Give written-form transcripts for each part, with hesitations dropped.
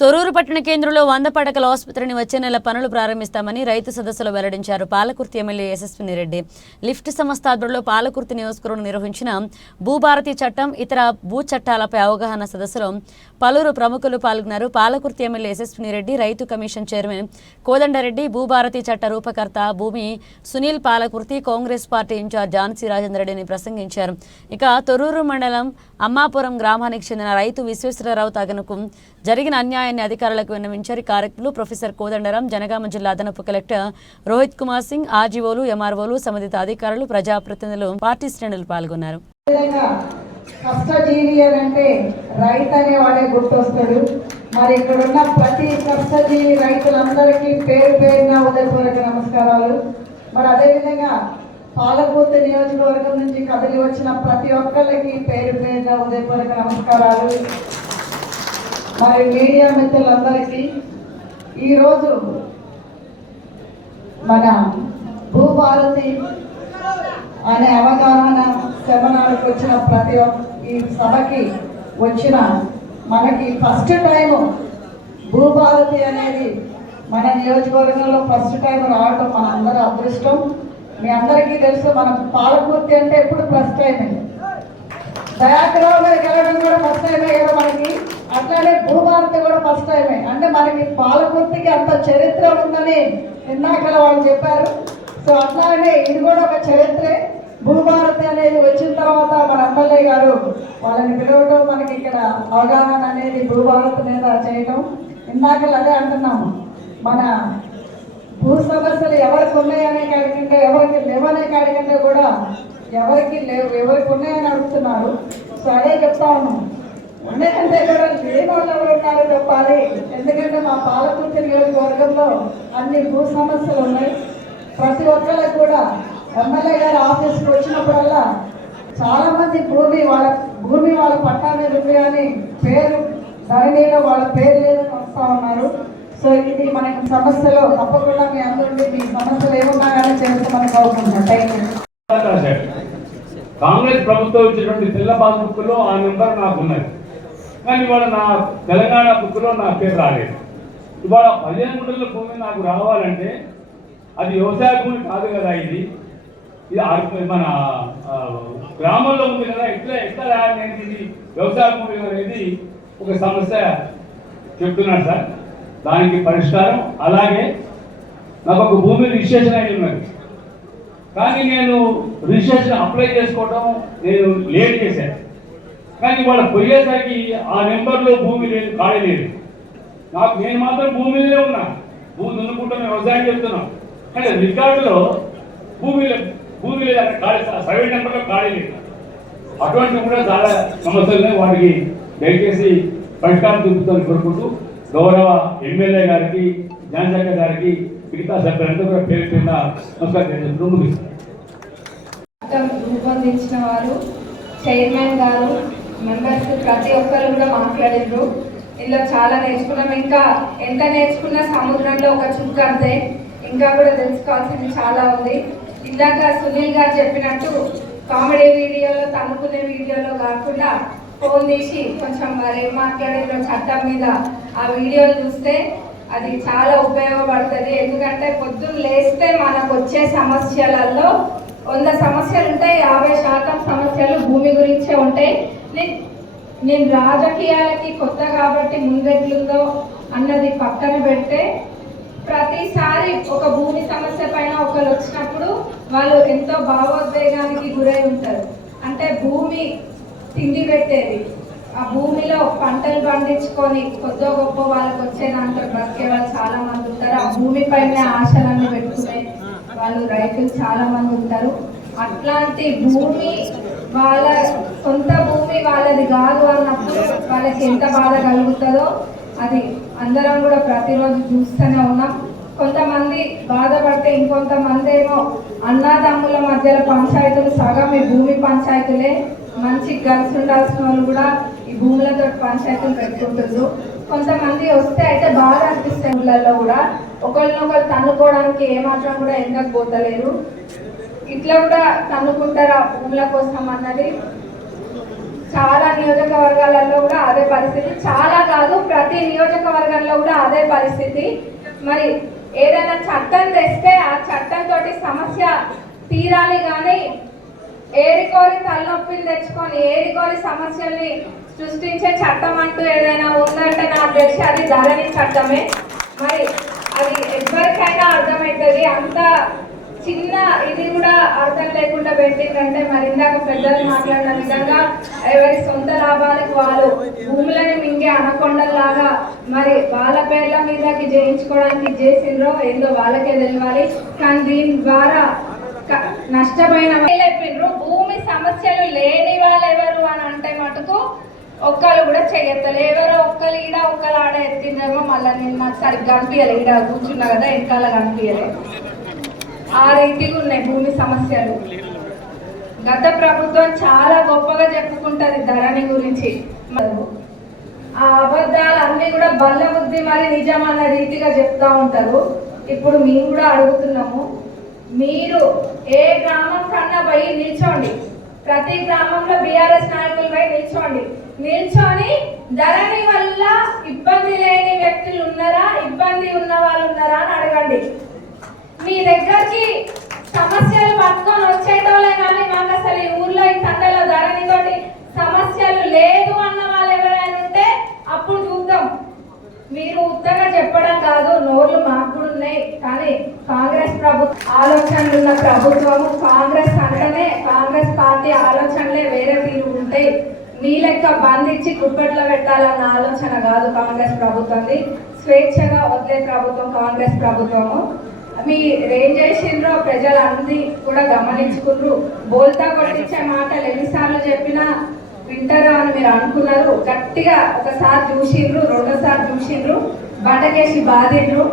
తొర్రూరు పట్టణ కేంద్రంలో 100 పడకల ఆసుపత్రిని వచ్చే నెల పనులు ప్రారంభిస్తామని రైతు సదస్సులో వెల్లడించారు. పాలకుర్తి ఎమ్మెల్యే యశస్విని రెడ్డి లిఫ్ట్ సంస్థ ఆధ్వర్యంలో పాలకుర్తి నియోజకవర్గంలో నిర్వహించిన భూభారతి చట్టం ఇతర భూ చట్టాలపై అవగాహన సదస్సులో పలువురు ప్రముఖులు పాల్గొన్నారు. పాలకుర్తి ఎమ్మెల్యే యశస్విని రెడ్డి, రైతు కమిషన్ చైర్మన్ కోదండరెడ్డి, భూభారతి చట్ట రూపకర్త భూమి సునీల్ పాలకుర్తి, కాంగ్రెస్ పార్టీ ఇన్ఛార్జ్ ఝాన్సీ రాజేందర్ రెడ్డిని ప్రసంగించారు. ఇక తొర్రూరు మండలం అమ్మాపురం గ్రామానికి చెందిన రైతు విశ్వేశ్వరరావు తగనుకు జరిగిన అన్యాయాన్ని అధికారులకు విన్నవించారు. కార్యక్రమంలో ప్రొఫెసర్ కోదండరాం, జనగామ జిల్లా అదనపు కలెక్టర్ రోహిత్ కుమార్ సింగ్, ఆర్జీఓలు, ఎంఆర్ఓలు, సంబంధిత అధికారులు, ప్రజాప్రతినిధులు, పార్టీ శ్రేణులు పాల్గొన్నారు. కష్టజీవి అంటే రైతు అనేవాడే గుర్తొస్తాడు. మరి ఇక్కడ ఉన్న ప్రతి కష్టజీవి రైతులందరికీ పేరు పేరున ఉదయపూర్వక నమస్కారాలు. మరి అదేవిధంగా పాలకుర్తి నియోజకవర్గం నుంచి కదిలి వచ్చిన ప్రతి ఒక్కరికి పేరు పేరున ఉదయపూర్వక నమస్కారాలు. మరి మీడియా మిత్రులందరికీ ఈరోజు మన భూభారతి అనే అవగాహన సెమినార్కి వచ్చిన ప్రతి ఒక్క ఈ సభకి వచ్చిన మనకి ఫస్ట్ టైము భూభారతి అనేది మన నియోజకవర్గంలో ఫస్ట్ టైం రావటం మన అందరి అదృష్టం. మీ అందరికీ తెలుసు, మన పాలకుర్తి అంటే ఎప్పుడు ఫస్ట్ టైమే. దయాకరావు గారికి వెళ్ళడం కూడా ఫస్ట్ టైమే కదా మనకి. అట్లానే భూభారతి కూడా ఫస్ట్ టైమే. అంటే మనకి పాలకుర్తికి అంత చరిత్ర ఉందని ఇందాకలా వాళ్ళు చెప్పారు. సో అట్లానే ఇది కూడా ఒక చరిత్రే. భూభారతి అనేది వచ్చిన తర్వాత మన ఎమ్మెల్యే గారు వాళ్ళని పిలవటం, మనకి ఇక్కడ అవగాహన అనేది భూభారతి మీద చేయటం. ఇందాకలు అదే అంటున్నాము, మన భూ సమస్యలు ఎవరికి ఉన్నాయనే కాడికంటే ఎవరికి లేవనే కాడికంటే కూడా ఎవరికి లేవు, ఎవరికి ఉన్నాయని అడుగుతున్నారు. సో అదే చెప్తా ఉన్నాం, ఉన్నాయంటే కూడా లేని వాళ్ళు ఎవరు ఉన్నారో చెప్పాలి. ఎందుకంటే మా పాలకుర్తి నియోజకవర్గంలో అన్ని భూ సమస్యలు ఉన్నాయి. ప్రతి ఒక్కరికి కూడా ఎమ్మెల్యే గారి ఆఫీస్కి వచ్చినప్పుడల్లా చాలా మంది భూమి వాళ్ళ పట్టా మీద ఉంది అని పేరు ధరణిలో వాళ్ళ పేరు లేదని వస్తూ ఉన్నారు. సో ఇది మనకి సమస్యలో తప్పకుండా మీ అందరూ మీ సమస్యలు ఏమున్నా కానీ చేస్తామని కోరుకుంటున్నాం. Thank you. కాంగ్రెస్ ప్రభుత్వం ఇచ్చినటువంటి తెల్ల పాస్బుక్లో ఆ నెంబర్ నాకు ఉన్నది, కానీ ఇవాళ నా తెలంగాణ బుక్లో నా పేరు రాలేదు. ఇవాళ 15 గుంటల భూమి నాకు రావాలంటే అది వ్యవసాయ భూమి కాదు కదా, ఇది మన గ్రామంలో ఉంది కదా, ఎట్లా రాయాలి, ఇది వ్యవసాయ భూమి అనేది ఒక సమస్య చెప్తున్నాను సార్. దానికి పరిష్కారం, అలాగే నాకు ఒక భూమి రిజిస్ట్రేషన్ అయి ఉన్నది, కానీ నేను రిజిస్ట్రేషన్ అప్లై చేసుకోవడం నేను లేట్ చేశాను. కానీ వాళ్ళు పోయేసరికి ఆ నెంబర్లో భూమి లేదు, ఖాళీ లేదు. నేను మాత్రం భూమిలోనే ఉన్నా, భూమి దున్నుకుంటున్నా, వ్యవసాయం చేస్తున్నాం, కానీ రికార్డులో భూమి లేదు, అక్కడ ఖాళీ, సర్వే నెంబర్లో ఖాళీ లేదు. అటువంటి కూడా చాలా సమస్యలు. వాటికి దయచేసి పరిష్కారం చూపుతాను కోరుకుంటూ గౌరవ ఎమ్మెల్యే గారికి, ఝాన్సీ గారికి, మిగతా సభ్యులందరూ కూడా పేరు కింద నమస్కారం రూపొందించిన వారు, చైర్మన్ గారు, మెంబర్స్ ప్రతి ఒక్కరు కూడా మాట్లాడారు. ఇందులో చాలా నేర్చుకున్నాం. ఇంకా ఎంత నేర్చుకున్నా సముద్రంలో ఒక చుక్క అంతే, ఇంకా కూడా తెలుసుకోవాల్సింది చాలా ఉంది. ఇందాక సునీల్ గారు చెప్పినట్టు కామెడీ వీడియోలో, తనుకునే వీడియోలో కాకుండా ఫోన్ తీసి కొంచెం మరి ఏం మాట్లాడారో చట్టం మీద ఆ వీడియోలు చూస్తే అది చాలా ఉపయోగపడుతుంది. ఎందుకంటే పొద్దున్న లేస్తే మనకు వచ్చే సమస్యలలో 100 సమస్యలు ఉంటాయి, 50% సమస్యలు భూమి గురించే ఉంటాయి. నేను రాజకీయాలకి కొత్త కాబట్టి ముందెట్లుందో అన్నది పక్కన పెడితే, ప్రతిసారి ఒక భూమి సమస్య పైన ఒకరు వచ్చినప్పుడు వాళ్ళు ఎంతో భావోద్వేగానికి గురై ఉంటారు. అంటే భూమి తిండి పెట్టేది, ఆ భూమిలో పంటలు పండించుకొని కొద్దో గొప్ప వాళ్ళకి వచ్చే దాంట్లో బ్రతికే వాళ్ళు చాలా మంది ఉంటారు. ఆ భూమి పైన ఆశలన్నీ పెట్టుకునే వాళ్ళు రైతులు చాలా మంది ఉంటారు. అట్లాంటి భూమి వాళ్ళ సొంత భూమి వాళ్ళది కాదు అన్నప్పుడు వాళ్ళకి ఎంత బాధ కలుగుతుందో అది అందరం కూడా ప్రతిరోజు చూస్తూనే ఉన్నాం. కొంతమంది బాధపడితే ఇంకొంతమంది ఏమో అన్నదమ్ముల మధ్యలో పంచాయతీలు సగం ఈ భూమి పంచాయతీలే, మంచి కలిసి ఉండాల్సిన వాళ్ళు కూడా ఈ భూములతో పంచాయతీలు పెట్టుకుంటారు. కొంతమంది వస్తే అయితే బాగా అనిపిస్తే ఊళ్ళల్లో కూడా ఒకరినొకరు తన్నుకోవడానికి ఏమాత్రం కూడా ఎందుకు పోతలేరు. ఇట్లా కూడా తన్నుకుంటారు ఆ భూముల కోసం అన్నది. చాలా నియోజకవర్గాలలో కూడా అదే పరిస్థితి, చాలా కాదు ప్రతి నియోజకవర్గంలో కూడా అదే పరిస్థితి. మరి ఏదైనా చట్టం తెస్తే ఆ చట్టంతో సమస్య తీరాలి కానీ ఏరికోరి తలనొప్పిని తెచ్చుకొని ఏరికోరి సమస్యల్ని సృష్టించే చట్టం అంటూ ఏదైనా ఉందంటే నాకు తెలిసి అది ధరణి చట్టమే. మరి అది ఎవరికైనా అర్థమవుతుంది. అంత చిన్న ఇది కూడా అర్థం లేకుండా పెట్టిందంటే మరి ఇందాక పెద్దలు మాట్లాడిన విధంగా ఎవరి సొంత లాభాలకు వాళ్ళు భూములని మింగే అనకొండలాగా మరి వాళ్ళ పేర్ల మీదకి జయించుకోవడానికి చేసిండ్రో ఏందో వాళ్ళకే తెలియాలి. కానీ దీని ద్వారా నష్టపోయిన చెప్పిండ్రు. భూమి సమస్యలు లేని వాళ్ళు ఎవరు అని అంటే మటుకు ఒక్కళ్ళు కూడా చెయ్యత్తలే. ఎవరో ఒక్కరు ఈడ ఒక్కరు ఆడ ఎత్తిండ్రేమో మళ్ళీ నేను నాకు సరిగ్గా కనిపించలే, ఈడ కూర్చున్నా కదా వెనకాల కనిపించలే. ఆ రీతిగా ఉన్నాయి భూమి సమస్యలు. గత ప్రభుత్వం చాలా గొప్పగా చెప్పుకుంటది ధరణి గురించి. ఆ అబద్ధాలు అన్ని కూడా బల్ల బుద్ధి మరి నిజం అన్న రీతిగా చెప్తా ఉంటారు. ఇప్పుడు మేము కూడా అడుగుతున్నాము, మీరు ఏ గ్రామం కన్నా పోయి నిల్చోండి. ప్రతి గ్రామంలో బీఆర్ఎస్ నాయకులు పోయి నిల్చొని ధరణి వల్ల ఇబ్బంది లేని వ్యక్తులు ఉన్నారా, ఇబ్బంది ఉన్న వాళ్ళు ఉన్నారా అని అడగండి. మీ దగ్గరికి సమస్యలు పట్టుకొని వచ్చేటోళ్ళే కానీ మాకు అసలు ఈ ఊర్లో ఈ తండలో ధరణితోటి సమస్యలు లేదు అన్న వాళ్ళు ఎవరైనా ఉంటే అప్పుడు చూద్దాం. మీరు ఉత్తగా చెప్పడం కాదు, నోర్లు మాకు కూడా ఉన్నాయి. కానీ కాంగ్రెస్ ప్రభుత్వం ఆలోచనలు ఉన్న ప్రభుత్వము. కాంగ్రెస్ అంటేనే కాంగ్రెస్ పార్టీ ఆలోచనలే వేరే తీరు ఉంటాయి. మీ లెక్క బంధించి గుప్పెట్లో పెట్టాలన్న ఆలోచన కాదు కాంగ్రెస్ ప్రభుత్వంది. స్వేచ్ఛగా వదిలే ప్రభుత్వం కాంగ్రెస్ ప్రభుత్వము. మీరు ఏం చేసిండ్రో ప్రజలందరి కూడా గమనించుకుండ్రు. బోల్తా కొట్టించే మాటలు ఎన్నిసార్లు చెప్పినా వింటారా అని మీరు అనుకున్నారు. గట్టిగా ఒకసారి చూసిండ్రు, రెండోసారి చూసిండ్రు, బండకేసి బాధిండ్రు.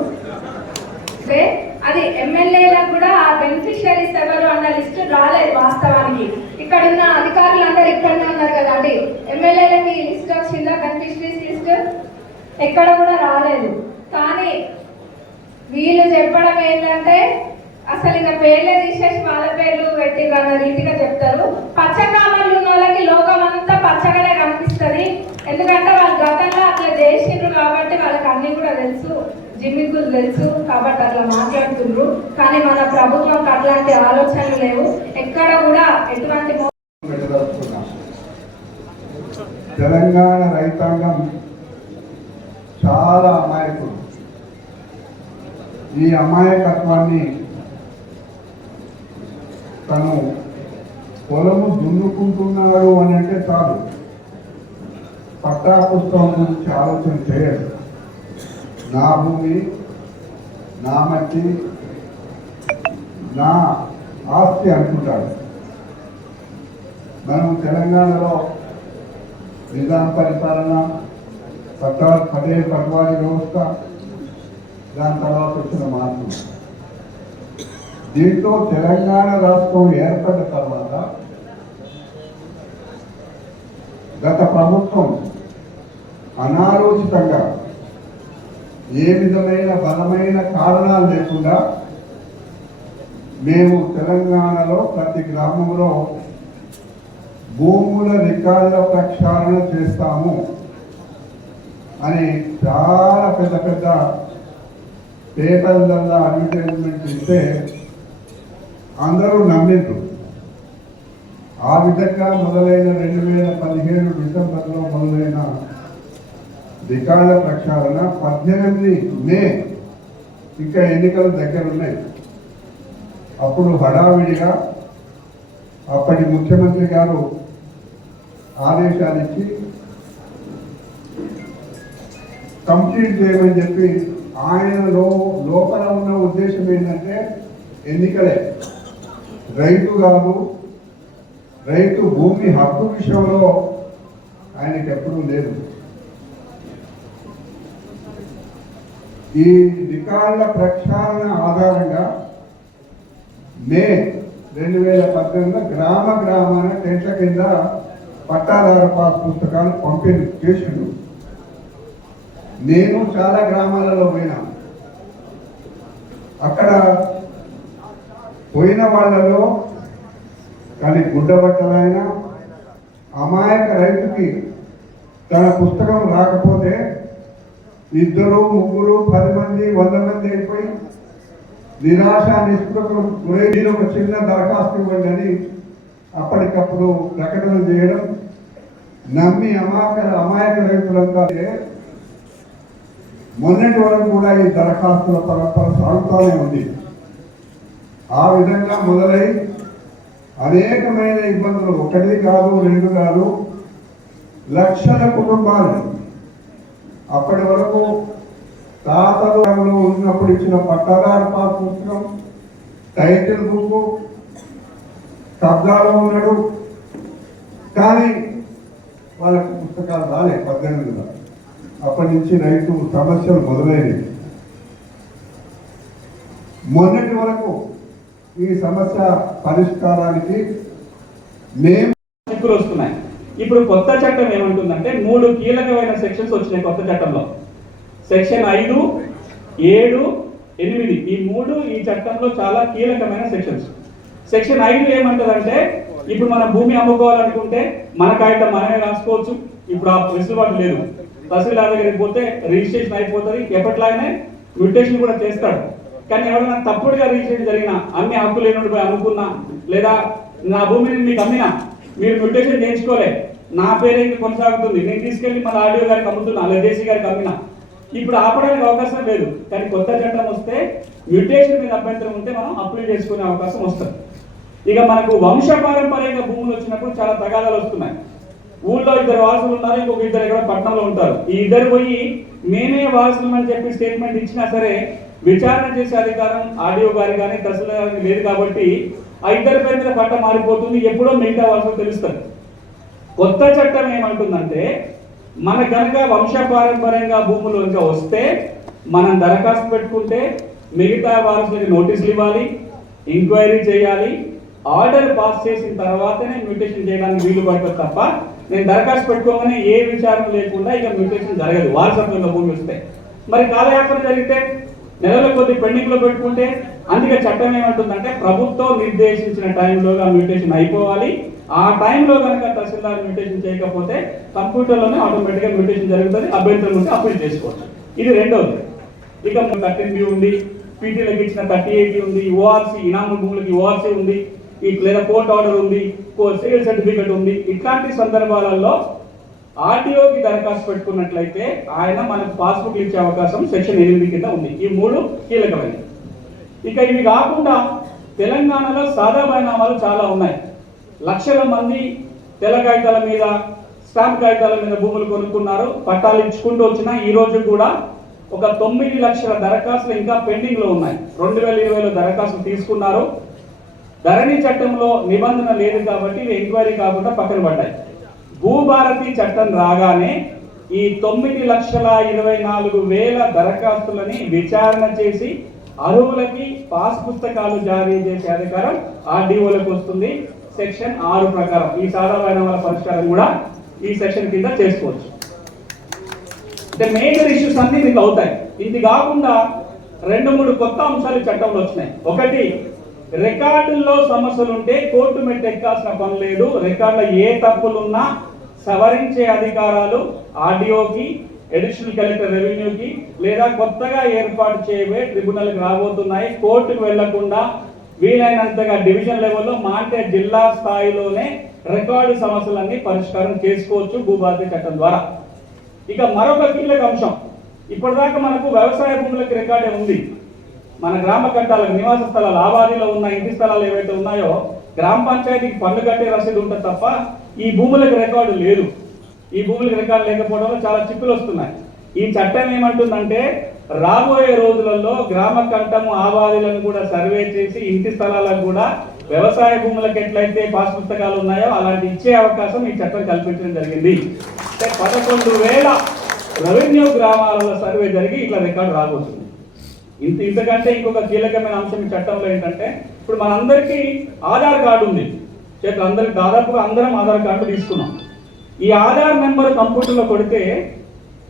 అది ఎమ్మెల్యేలకు కూడా ఆ బెనిఫిషియరీస్ ఎవరు అన్న లిస్టు రాలేదు. వాస్తవానికి ఇక్కడ ఉన్న అధికారులు అందరూ ఇక్కడనే ఉన్నారు కదా అండి. ఎమ్మెల్యేలకి లిస్ట్ వచ్చిందా? బెనిఫిషరీస్ లిస్ట్ ఎక్కడ కూడా రాలేదు. కానీ వీళ్ళు చెప్పడం ఏంటంటే అసలు ఇంకా పేర్లే తీసేసి వాళ్ళ పేర్లు పెట్టి అన్న రీతిగా చెప్తారు. పచ్చకామర్లు ఉన్న వాళ్ళకి లోకం అంతా పచ్చగానే కనిపిస్తుంది. ఎందుకంటే వాళ్ళు గతంలో అట్లా చేసిండ్రు కాబట్టి వాళ్ళకి అన్ని కూడా తెలుసు, జిమ్మికులు తెలుసు కాబట్టి అట్లా మాట్లాడుతుండ్రు. కానీ మన ప్రభుత్వం అట్లాంటి ఆలోచనలు లేవు. ఎక్కడ కూడా ఎటువంటి తెలంగాణ రైతాంగం చాలా అమాయకులు. ఈ అమాయకత్వాన్ని తను పొలము దున్నుకుంటున్నాడు అని అంటే చాలు, పట్టా పుస్తకం గురించి ఆలోచన చేయడు. నా భూమి, నా మట్టి, నా ఆస్తి అనుకుంటాడు. మనం తెలంగాణలో నిజాం పరిపాలన, సర్దార్ పటేల్ పట్వారీ వ్యవస్థ, దాని తర్వాత వచ్చిన మార్పు. దీంతో తెలంగాణ రాష్ట్రం ఏర్పడిన తర్వాత గత ప్రభుత్వం అనాలోచితంగా ఏ విధమైన బలమైన కారణాలు లేకుండా మేము తెలంగాణలో ప్రతి గ్రామంలో భూముల రికార్డుల ప్రక్షాళన చేస్తాము అని చాలా పెద్ద పెద్ద పేపర్లలో అడ్వర్టైజ్మెంట్ ఇస్తే అందరూ నమ్మిండ్రు. ఆ విధంగా మొదలైన 2017 డిసెంబర్లో మొదలైన రికార్డుల ప్రక్షాళన 18 మే ఇంకా ఎన్నికలు దగ్గర ఉన్నాయి. అప్పుడు హడావిడిగా అప్పటి ముఖ్యమంత్రి గారు ఆదేశాలు ఇచ్చి కంప్లీట్ చేయమని చెప్పి, ఆయనలో లోపల ఉన్న ఉద్దేశం ఏంటంటే ఎన్నికలే, రైతు కాదు, రైతు భూమి హక్కు విషయంలో ఆయనకి ఎప్పుడూ లేదు. ఈ రికార్డుల ప్రక్షాళన ఆధారంగా మే 2018 గ్రామ గ్రామాన టెంట్ల కింద పట్టాదారు పాస్ పుస్తకాలు పంపిణీ చేసిండు. నేను చాలా గ్రామాలలో పోయినా. అక్కడ పోయిన వాళ్ళలో కానీ గుడ్డబట్టలైనా అమాయక రైతుకి తన పుస్తకం రాకపోతే 2, 3, 10 మంది 100 మంది అయిపోయి నిరాశ నిస్పృహకు గురై మీరు ఒక చిన్న దరఖాస్తు ఇవ్వండి అని అప్పటికప్పుడు ప్రకటనలు చేయడం నమ్మి అమాయక రైతులంతా మొన్నటి వరకు కూడా ఈ దరఖాస్తుల పరంపర సాగుతూనే ఉంది. ఆ విధంగా మొదలై అనేకమైన ఇబ్బందులు, 1 కాదు 2 కాదు, లక్షల కుటుంబాలు అప్పటి వరకు తాతలు ఉన్నప్పుడు ఇచ్చిన పట్టాదారు పాస్ పుస్తకం, టైటిల్ బుక్ కబ్జాలో ఉన్నాడు, కానీ వాళ్ళకి పుస్తకాలు రాలే 18లో. అప్పటి నుంచి రైతు సమస్యలు మొదలైనవి. మొన్నటి వరకు ఈ సమస్య పరిష్కారానికి మేము చిక్కులు వస్తున్నాయి. ఇప్పుడు కొత్త చట్టం ఏమంటుందంటే 3 కీలకమైన సెక్షన్స్ వచ్చినాయి కొత్త చట్టంలో. సెక్షన్ 5, 7, 8 ఈ 3 ఈ చట్టంలో చాలా కీలకమైన సెక్షన్స్. సెక్షన్ 5 ఏమంటదంటే ఇప్పుడు మనం భూమి అమ్ముకోవాలనుకుంటే మన కాగితం మనమే రాసుకోవచ్చు. ఇప్పుడు ఆ వెసులుబాటు లేదు. తహసీల్దార్ దగ్గరికి పోతే రిజిస్ట్రేషన్ అయిపోతుంది, ఎప్పట్లాగానే మ్యూటేషన్ కూడా చేస్తాడు. కానీ ఎవరైనా తప్పుడుగా రిజిస్ట్రేషన్ జరిగినా, అన్ని హక్కు లేనుడు పోయి అమ్ముకున్నా, లేదా నా భూమిని మీకు అమ్మినా మీరు మ్యూటేషన్ చేయించుకోలే, నా పేరే కొనసాగుతుంది, నేను తీసుకెళ్లి మన ఆర్డీఓ గారికి అమ్ముతున్నా లేదా జేసీ గారికి అమ్మినా, ఇప్పుడు ఆపడానికి అవకాశం లేదు. కానీ కొత్త చట్టం వస్తే మ్యూటేషన్ మీద అభ్యంతరం ఉంటే మనం అప్లై చేసుకునే అవకాశం వస్తుంది. ఇక మనకు వంశపారంపర్యంగా భూములు వచ్చినప్పుడు చాలా తగాదాలు వస్తున్నాయి. ఊళ్ళో 2 వారసులు ఉన్నారు, ఇంకొక 2 ఎక్కడ పట్టణంలో ఉంటారు. ఈ 2 పోయి మేమే వారసులు అని చెప్పి స్టేట్మెంట్ ఇచ్చినా సరే విచారణ చేసే అధికారం ఆర్డీఓ గారి కానీ తహసీల్దార్ గారికి లేదు. కాబట్టి ఆ 2 పేరు మీద పట్ట మారిపోతుంది, ఎప్పుడో మిగతా వారసులు తెలుస్తుంది. కొత్త చట్టం ఏమంటుందంటే మన కనుక వంశపారంపర్యంగా భూములు ఇంకా వస్తే మనం దరఖాస్తు పెట్టుకుంటే మిగతా వారసులకి నోటీసులు ఇవ్వాలి, ఎంక్వైరీ చేయాలి, ఆర్డర్ పాస్ చేసిన తర్వాతనే మ్యూటేషన్ చేయడానికి వీలు పడుతుంది. తప్ప నేను దరఖాస్తు పెట్టుకోగానే ఏ విచారణ లేకుండా ఇక మ్యూటేషన్ జరగదు వారసత్వంలో భూమి వస్తే. మరి కాలయాపన జరిగితే నెలల కొద్ది పెండింగ్ లో పెట్టుకుంటే, అందుకే చట్టం ఏమంటుందంటే ప్రభుత్వం నిర్దేశించిన టైంలోగా మ్యూటేషన్ అయిపోవాలి. ఆ టైంలో కనుక తహసీల్దార్ మ్యూటేషన్ చేయకపోతే కంప్యూటర్లోనే ఆటోమేటిక్గా మ్యూటేషన్ జరుగుతుంది. అభ్యంతరం ఉంటే అప్పీల్ చేసుకోవచ్చు. ఇది రెండవది. ఇక 13B ఉంది, పీటీలకు ఇచ్చిన 3080 ఉంది, ఓఆర్సీ ఇనాము భూములకి ఓఆర్సీ ఉంది, లేదా కోర్ట్ ఆర్డర్ ఉంది, సేల్ సర్టిఫికేట్ ఉంది. ఇట్లాంటి సందర్భాలలో ఆర్టీఓకి దరఖాస్తు పెట్టుకున్నట్లయితే ఆయన మనకు పాస్బుక్ ఇచ్చే అవకాశం సెక్షన్ 8 కింద ఉంది. ఈ 3 కీలకమైనవి. ఇక ఇవి కాకుండా తెలంగాణలో సాదా బైనామాలు చాలా ఉన్నాయి. లక్షల మంది తెల్ల కాగితాల మీద, స్టాంప్ కాగితాల మీద భూములు కొనుక్కున్నారు, పట్టాలు ఇచ్చుకుంటూ వచ్చినా ఈ రోజు కూడా ఒక 9 లక్షల దరఖాస్తులు ఇంకా పెండింగ్ లో ఉన్నాయి. 2020లో దరఖాస్తులు తీసుకున్నారు. ధరణి చట్టంలో నిబంధన లేదు కాబట్టి ఎంక్వైరీ కాకుండా పక్కన పడ్డాయి. భూభారతి చట్టం రాగానే ఈ 9,24,000 దరఖాస్తులని విచారణ చేసి అర్హులకి పాస్ పుస్తకాలు జారీ చేసే అధికారం ఆర్డీఓలకు వస్తుంది. సెక్షన్ 6 ప్రకారం ఈ సాధారణ పరిష్కారం కూడా ఈ సెక్షన్ కింద చేసుకోవచ్చు. అంటే మేజర్ ఇష్యూస్ అన్ని మీకు అవుతాయి. ఇది కాకుండా 2-3 కొత్త అంశాలు చట్టంలో వచ్చినాయి. ఒకటి, రికార్డుల్లో సమస్యలు ఉంటే కోర్టు మెట్టు ఎక్కాల్సిన పని లేదు. రికార్డులో ఏ తప్పులున్నా సవరించే అధికారాలు ఆర్డీఓకి, అడిషనల్ కలెక్టర్ రెవెన్యూకి, లేదా కొత్తగా ఏర్పాటు చేయబోయే ట్రిబ్యునల్కి రాబోతున్నాయి. కోర్టుకు వెళ్లకుండా వీలైనంతగా డివిజన్ లెవెల్లో అంటే జిల్లా స్థాయిలోనే రికార్డు సమస్యలన్నీ పరిష్కారం చేసుకోవచ్చు భూభారతి చట్టం ద్వారా. ఇక మరొక కీలక అంశం, ఇప్పటిదాకా మనకు వ్యవసాయ భూములకి రికార్డే ఉంది. మన గ్రామ కట్టాలకు, నివాస స్థలాలు, ఆబాదీలో ఉన్న ఇంటి స్థలాలు ఏవైతే ఉన్నాయో గ్రామ పంచాయతీకి పన్ను కట్టే రసీదు ఉంటుంది తప్ప ఈ భూములకు రికార్డు లేదు. ఈ భూములకు రికార్డు లేకపోవడం వల్ల చాలా చిక్కులు వస్తున్నాయి. ఈ చట్టం ఏమంటుందంటే రాబోయే రోజులలో గ్రామ కంఠము ఆబాదీలను కూడా సర్వే చేసి ఇంటి స్థలాలకు కూడా వ్యవసాయ భూములకు ఎట్లయితే పాస్ పుస్తకాలు ఉన్నాయో అలాంటి ఇచ్చే అవకాశం ఈ చట్టం కల్పించడం జరిగింది. 11,000 రెవెన్యూ గ్రామాలలో సర్వే జరిగి ఇట్లా రికార్డు రాబోతుంది. ఇంతకంటే ఇంకొక కీలకమైన అంశం ఈ చట్టంలో ఏంటంటే ఇప్పుడు మనందరికీ ఆధార్ కార్డు ఉంది. అందరికి దాదాపుగా అందరం ఆధార్ కార్డు తీసుకున్నాం. ఈ ఆధార్ నెంబర్ కంప్యూటర్లో కొడితే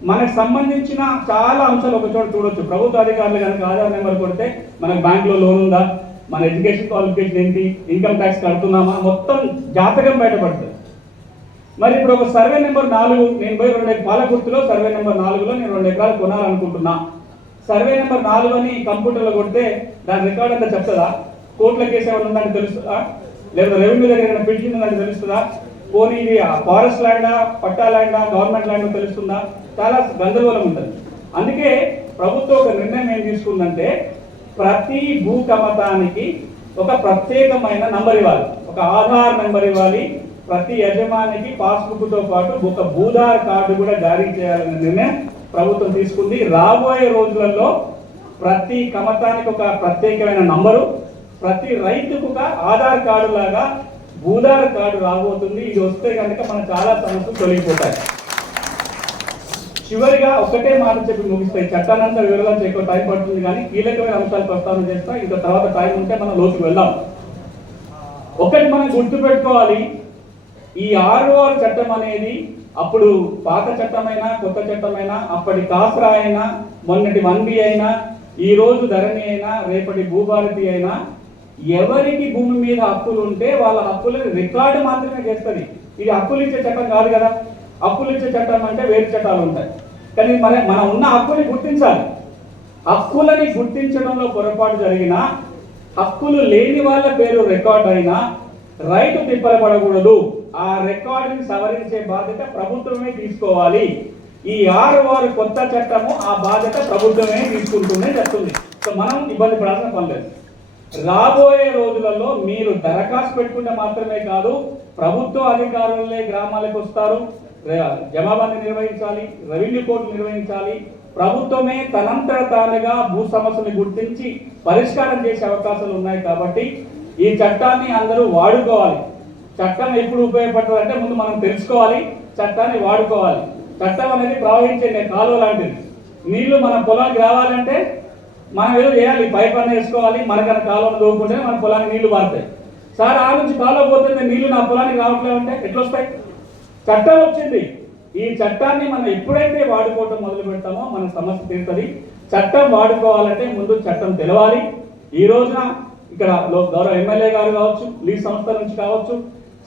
మనకు సంబంధించిన చాలా అంశాలు ఒక చోట చూడొచ్చు. ప్రభుత్వ అధికారులు కనుక ఆధార్ నెంబర్ కొడితే మనకు బ్యాంకులో లోన్ ఉందా, మన ఎడ్యుకేషన్ క్వాలిఫికేషన్ ఏంటి, ఇన్కమ్ ట్యాక్స్ కడుతున్నామా, మొత్తం జాతకం బయటపడుతుంది. మరి ఇప్పుడు ఒక సర్వే నెంబర్ 4 నేను పోయి 2 పాలకుర్తిలో సర్వే నెంబర్ 4లో నేను 2 ఎకరాలు కొనాలనుకుంటున్నా. సర్వే నెంబర్ 4 అని కంప్యూటర్లో కొడితే దాని రికార్డ్ అంతా చెప్తుందా? కోర్టుల కేసు ఏమైనా ఉందని తెలుస్తుందా? లేదా రెవెన్యూ దగ్గర పిటిషన్ ఉందని తెలుస్తుందా? పోనీ ఇది ఫారెస్ట్ ల్యాండా, పట్టా ల్యాండా, గవర్నమెంట్ ల్యాండ్ తెలుస్తుందా? చాలా గందరగోళం ఉంటుంది. అందుకే ప్రభుత్వం ఒక నిర్ణయం ఏం తీసుకుందంటే ప్రతి భూ కమతానికి ఒక ప్రత్యేకమైన నంబర్ ఇవ్వాలి, ఒక ఆధార్ నెంబర్ ఇవ్వాలి. ప్రతి యజమానికి పాస్బుక్తో పాటు ఒక భూధార్ కార్డు కూడా జారీ చేయాలనే నిర్ణయం ప్రభుత్వం తీసుకుంది. రాబోయే రోజులలో ప్రతి కమతానికి ఒక ప్రత్యేకమైన నంబరు, ప్రతి రైతుకు ఒక ఆధార్ కార్డు లాగా భూధార్ కార్డు రాబోతుంది. ఇది వస్తే కనుక మన చాలా సమస్యలు తొలగిపోతాయి. చివరిగా ఒకటే మాట చెప్పి ముగిస్తాయి. చట్టానంతా వివరాలు ఎక్కువ టైం పడుతుంది, కానీ కీలకమైన అంశాలు ప్రస్తావన చేస్తా. ఇంకా తర్వాత టైం ఉంటే మనం లోతుకు వెళ్దాం. ఒకటి మనం గుర్తు పెట్టుకోవాలి, ఈ 6వ చట్టం అనేది అప్పుడు పాత చట్టమైనా కొత్త చట్టమైనా, అప్పటి కాసరా అయినా, మొన్నటి 1B అయినా, ఈ రోజు ధరణి అయినా, రేపటి భూభారతి అయినా, ఎవరికి భూమి మీద హక్కులు ఉంటే వాళ్ళ హక్కులను రికార్డు మాత్రమే చేస్తుంది. ఇది హక్కులు ఇచ్చే చట్టం కాదు కదా. హక్కులు ఇచ్చే చట్టం అంటే వేరు చట్టాలు ఉంటాయి. కానీ మనం ఉన్న హక్కుని గుర్తించాలి. హక్కులని గుర్తించడంలో పొరపాటు జరిగినా, హక్కులు లేని వాళ్ళ పేరు రికార్డ్ అయినా రైతు తిప్పలపడకూడదు. ఆ రికార్డుని సవరించే బాధ్యత ప్రభుత్వమే తీసుకోవాలి. ఈ 6వ కొత్త చట్టము ఆ బాధ్యత ప్రభుత్వమే తీసుకుంటూనే చెప్తుంది. సో మనం ఇబ్బంది పడాల్సిన పని లేదు. రాబోయే రోజులలో మీరు దరఖాస్తు పెట్టుకుంటే మాత్రమే కాదు, ప్రభుత్వ అధికారులే గ్రామాలకు వస్తారు, జమాబందీ నిర్వహించాలి, రెవెన్యూ కోర్టు నిర్వహించాలి. ప్రభుత్వమే తనంతట తానుగా భూ సమస్యను గుర్తించి పరిష్కారం చేసే అవకాశాలు ఉన్నాయి. కాబట్టి ఈ చట్టాన్ని అందరూ వాడుకోవాలి. చట్టం ఎప్పుడు ఉపయోగపడుతుందంటే ముందు మనం తెలుసుకోవాలి, చట్టాన్ని వాడుకోవాలి. చట్టం అనేది ప్రవహించే కాలువ లాంటిది. నీళ్లు మన పొలానికి రావాలంటే మనం ఏదో చేయాలి, పైప్ అన్న వేసుకోవాలి. మనకన్నా కాలువను దోపుకుంటే మన పొలానికి నీళ్లు మారుతాయి. సార్ ఆ నుంచి కాలువ పోతుంది, నీళ్లు నా పొలానికి రావట్లేదు అంటే ఎట్లా వస్తాయి? చట్టం వచ్చింది. ఈ చట్టాన్ని మనం ఎప్పుడైతే వాడుకోవటం మొదలు పెడతామో మన సమస్య తీరుతుంది. చట్టం వాడుకోవాలంటే ముందు చట్టం తెలవాలి. ఈ రోజున ఇక్కడ గౌరవ ఎమ్మెల్యే గారు కావచ్చు, లీడ్ సంస్థ నుంచి కావచ్చు,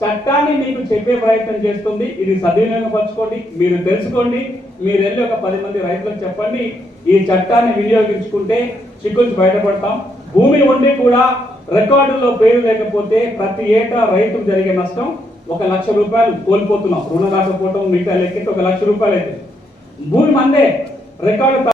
చట్టాన్ని మీకు చెప్పే ప్రయత్నం చేస్తుంది. ఇది సద్వినియోగపరచుకోండి, మీరు తెలుసుకోండి. మీరు వెళ్ళి ఒక 10 మంది రైతులకు చెప్పండి. ఈ చట్టాన్ని వినియోగించుకుంటే చిక్కులు బయటపడతాం. భూమి ఉండి కూడా రికార్డుల్లో పేరు లేకపోతే ప్రతి ఏటా రైతుకు జరిగే నష్టం 1 లక్ష రూపాయలు కోల్పోతున్నాం. రుణ రాకపోవటం మిగతా లెక్కితే 1 లక్ష రూపాయలు అయితే భూమి మందే రికార్డు